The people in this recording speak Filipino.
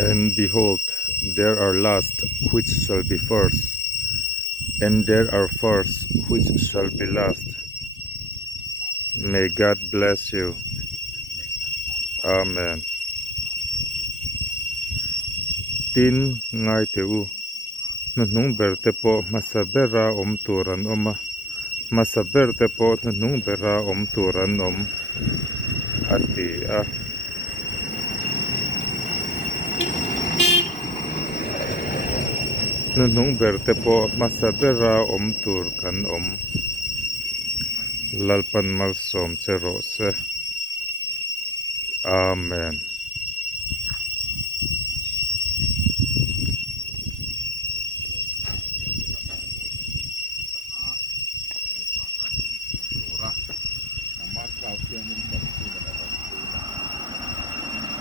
And behold, there are last which shall be first, and there are first which shall be last. May God bless you. Amen. Tin ngai teu na nung berte po masabera turan oma. Masaberte po na nung bera turan ati na nung berte po masabera tur kan lalpan malsom cerose. Amen.